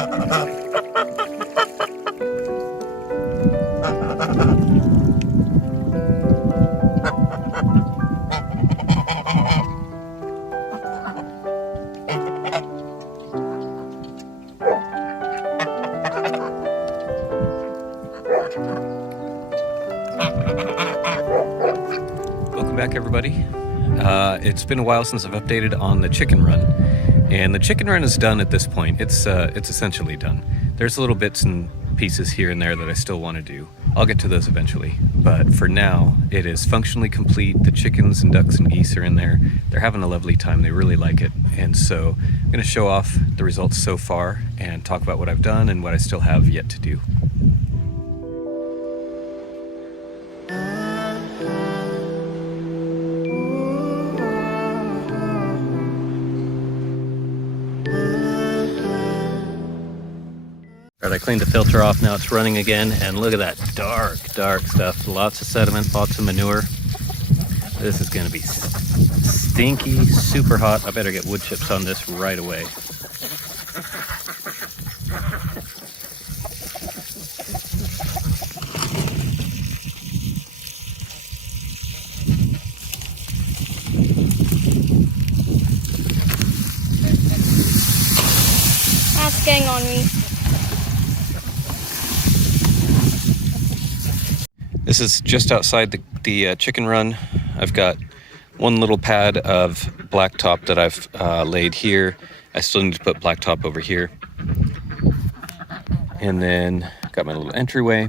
Welcome back, everybody. It's been a while since I've updated on the chicken run, and the chicken run is done at this point. It's essentially done. There's little bits and pieces here and there that I still want to do. I'll get to those eventually, but for now it is functionally complete. The chickens and ducks and geese are in there. They're having a lovely time. They really like it, and so I'm going to show off the results so far and talk about what I've done and what I still have yet to do. Alright, I cleaned the filter off, now it's running again, and look at that dark stuff. Lots of sediment, lots of manure. This is going to be stinky, super hot. I better get wood chips on this right away. That's getting on me. This is just outside the chicken run. I've got one little pad of blacktop that I've laid here. I still need to put blacktop over here. And then got my little entryway.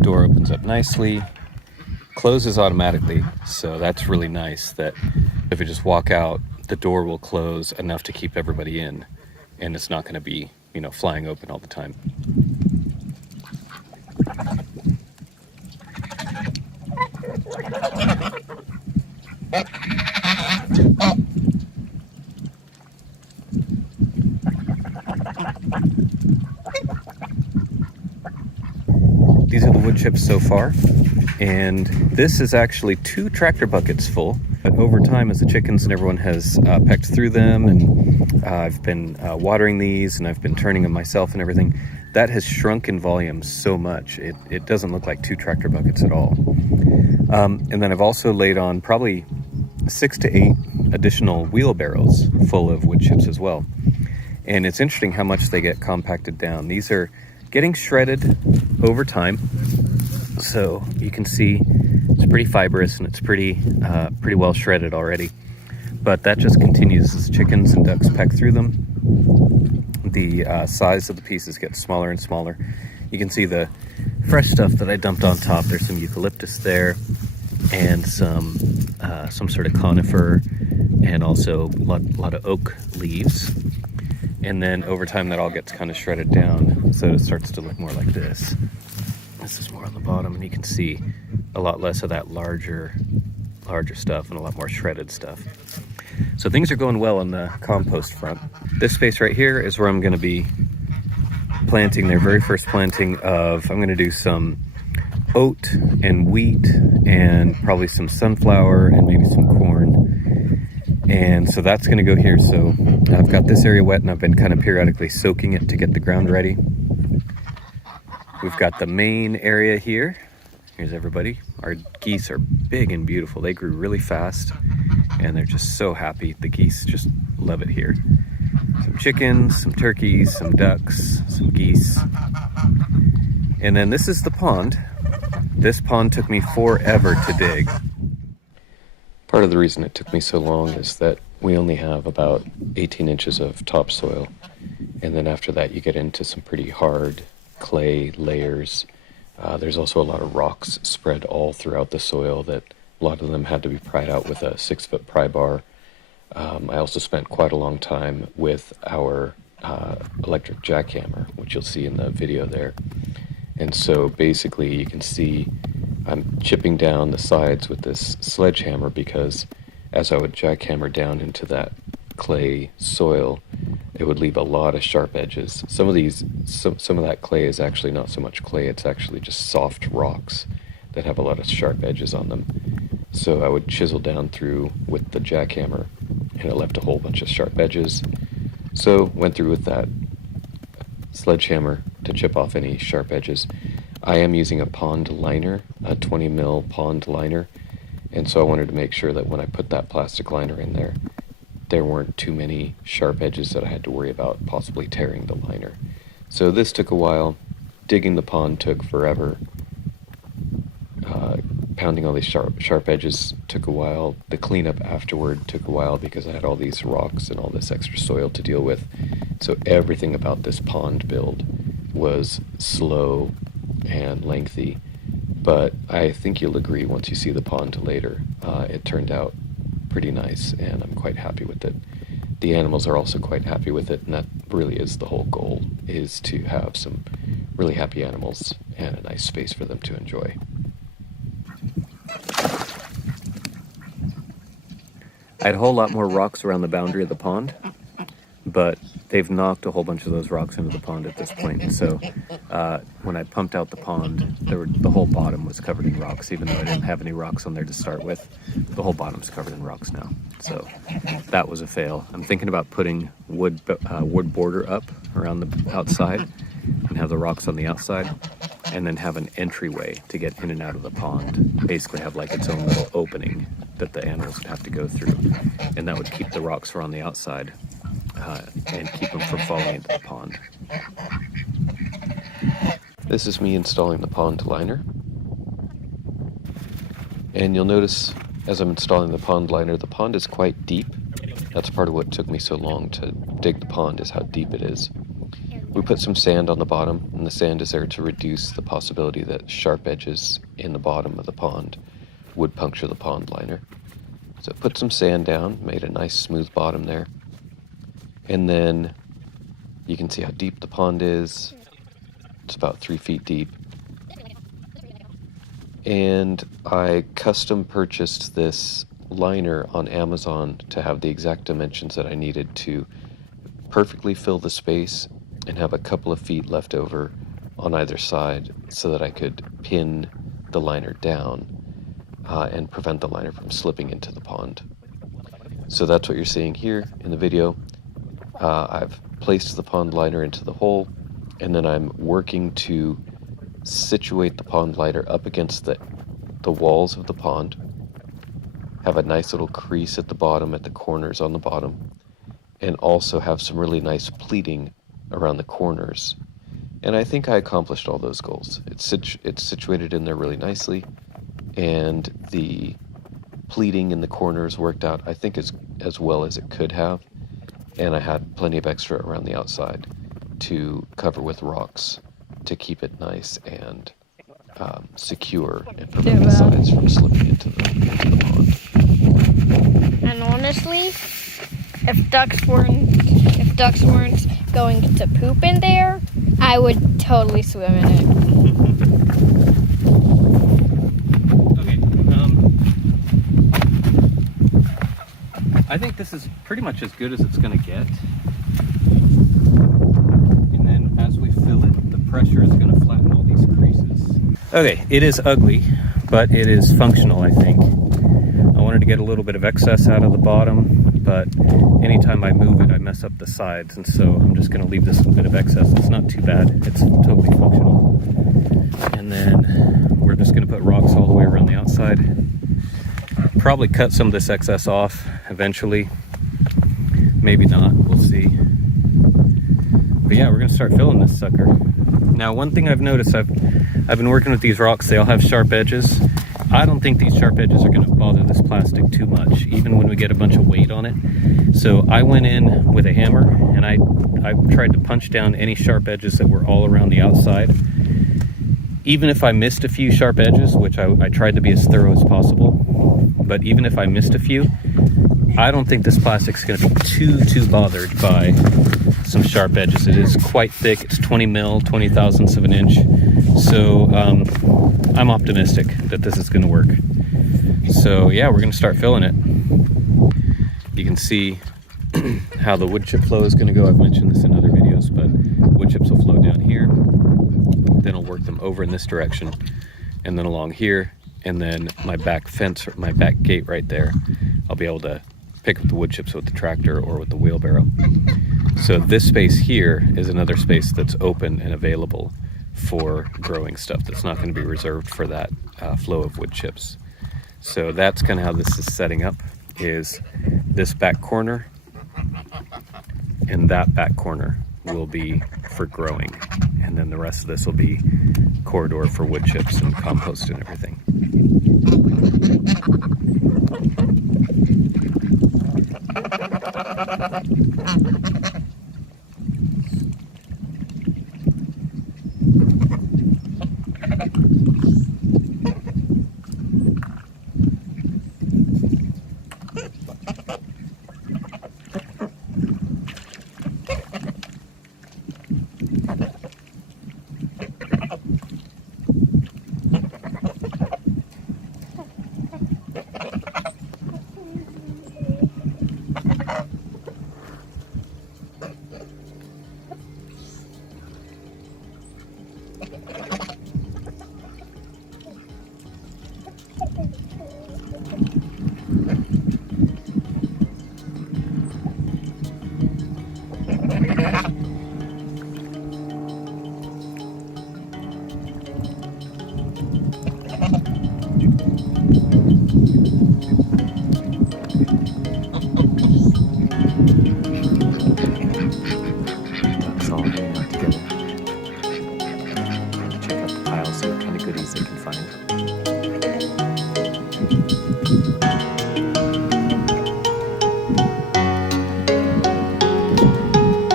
Door opens up nicely. Closes automatically, so that's really nice that if we just walk out, the door will close enough to keep everybody in, and it's not going to be, flying open all the time. These are the wood chips so far, and this is actually 2 tractor buckets full. But over time, as the chickens and everyone has pecked through them, and I've been watering these, and I've been turning them myself and everything, that has shrunk in volume so much, it doesn't look like 2 tractor buckets at all. And then I've also laid on probably 6 to 8 additional wheelbarrows full of wood chips as well. And it's interesting how much they get compacted down. These are getting shredded over time, so you can see it's pretty fibrous and it's pretty well shredded already. But that just continues as chickens and ducks peck through them. The size of the pieces get smaller and smaller. You can see the fresh stuff that I dumped on top. There's some eucalyptus there, and some sort of conifer, and also a lot of oak leaves. And then over time that all gets kind of shredded down, so it starts to look more like this. This is more on the bottom, and you can see a lot less of that larger stuff and a lot more shredded stuff. So things are going well on the compost front. This space right here is where I'm going to be planting their very first planting of, I'm going to do some oat and wheat and probably some sunflower and maybe some corn. And so that's going to go here. So I've got this area wet, and I've been kind of periodically soaking it to get the ground ready. We've got the main area here. Here's everybody. Our geese are big and beautiful. They grew really fast, and they're just so happy. The geese just love it here. Some chickens, some turkeys, some ducks, some geese. And then this is the pond. This pond took me forever to dig. Part of the reason it took me so long is that we only have about 18 inches of topsoil, and then after that you get into some pretty hard clay layers. There's also a lot of rocks spread all throughout the soil that a lot of them had to be pried out with a 6-foot pry bar. I also spent quite a long time with our electric jackhammer, which you'll see in the video there. And so basically you can see I'm chipping down the sides with this sledgehammer, because as I would jackhammer down into that clay soil, it would leave a lot of sharp edges. Some of that clay is actually not so much clay, it's actually just soft rocks that have a lot of sharp edges on them. So I would chisel down through with the jackhammer, and it left a whole bunch of sharp edges. So went through with that sledgehammer to chip off any sharp edges. I am using a pond liner, a 20 mil pond liner, and so I wanted to make sure that when I put that plastic liner in there, there weren't too many sharp edges that I had to worry about possibly tearing the liner. So this took a while. Digging the pond took forever. Pounding all these sharp edges took a while. The cleanup afterward took a while because I had all these rocks and all this extra soil to deal with. So everything about this pond build was slow and lengthy. But I think you'll agree once you see the pond later, it turned out pretty nice, and I'm quite happy with it. The animals are also quite happy with it, and that really is the whole goal, is to have some really happy animals and a nice space for them to enjoy. I had a whole lot more rocks around the boundary of the pond, but they've knocked a whole bunch of those rocks into the pond at this point. So when I pumped out the pond, the whole bottom was covered in rocks, even though I didn't have any rocks on there to start with. The whole bottom's covered in rocks now. So that was a fail. I'm thinking about putting wood border up around the outside and have the rocks on the outside, and then have an entryway to get in and out of the pond. Basically have like its own little opening that the animals would have to go through, and that would keep the rocks from on the outside and keep them from falling into the pond. This is me installing the pond liner, and you'll notice as I'm installing the pond liner, the pond is quite deep. That's part of what took me so long to dig the pond, is how deep it is. We put some sand on the bottom, and the sand is there to reduce the possibility that sharp edges in the bottom of the pond would puncture the pond liner. So put some sand down, made a nice smooth bottom there. And then you can see how deep the pond is. It's about 3 feet deep. And I custom purchased this liner on Amazon to have the exact dimensions that I needed to perfectly fill the space and have a couple of feet left over on either side so that I could pin the liner down and prevent the liner from slipping into the pond. So that's what you're seeing here in the video. I've placed the pond liner into the hole, and then I'm working to situate the pond liner up against the walls of the pond, have a nice little crease at the bottom, at the corners on the bottom, and also have some really nice pleating around the corners. And I think I accomplished all those goals. It's situated in there really nicely, and the pleating in the corners worked out, I think, as well as it could have. And I had plenty of extra around the outside to cover with rocks to keep it nice and secure and prevent the sides from slipping into the pond. And honestly, if ducks weren't going to poop in there, I would totally swim in it. Okay, I think this is pretty much as good as it's going to get. And then as we fill it, the pressure is going to flatten all these creases. Okay, it is ugly, but it is functional, I think. I wanted to get a little bit of excess out of the bottom, but anytime I move it, I mess up the sides, and so I'm just going to leave this bit of excess. It's not too bad. It's totally functional. And then we're just going to put rocks all the way around the outside. Probably cut some of this excess off eventually. Maybe not. We'll see. But yeah, we're going to start filling this sucker. Now, one thing I've noticed, I've been working with these rocks. They all have sharp edges. I don't think these sharp edges are going to bother this plastic too much, even when we get a bunch of weight on it. So I went in with a hammer, and I tried to punch down any sharp edges that were all around the outside. Even if I missed a few sharp edges, which I tried to be as thorough as possible, but even if I missed a few, I don't think this plastic's going to be too bothered by some sharp edges. It is quite thick. It's 20 mil, 20 thousandths of an inch. So I'm optimistic that this is going to work. So yeah, we're going to start filling it. You can see how the wood chip flow is going to go. I've mentioned this in other videos, but wood chips will flow down here. Then I'll work them over in this direction, and then along here, and then my back fence, my back gate right there, I'll be able to pick up the wood chips with the tractor or with the wheelbarrow. So this space here is another space that's open and available for growing stuff that's not going to be reserved for that flow of wood chips. So that's kind of how this is setting up, is this back corner and that back corner will be for growing. And then the rest of this will be corridor for wood chips and compost and everything.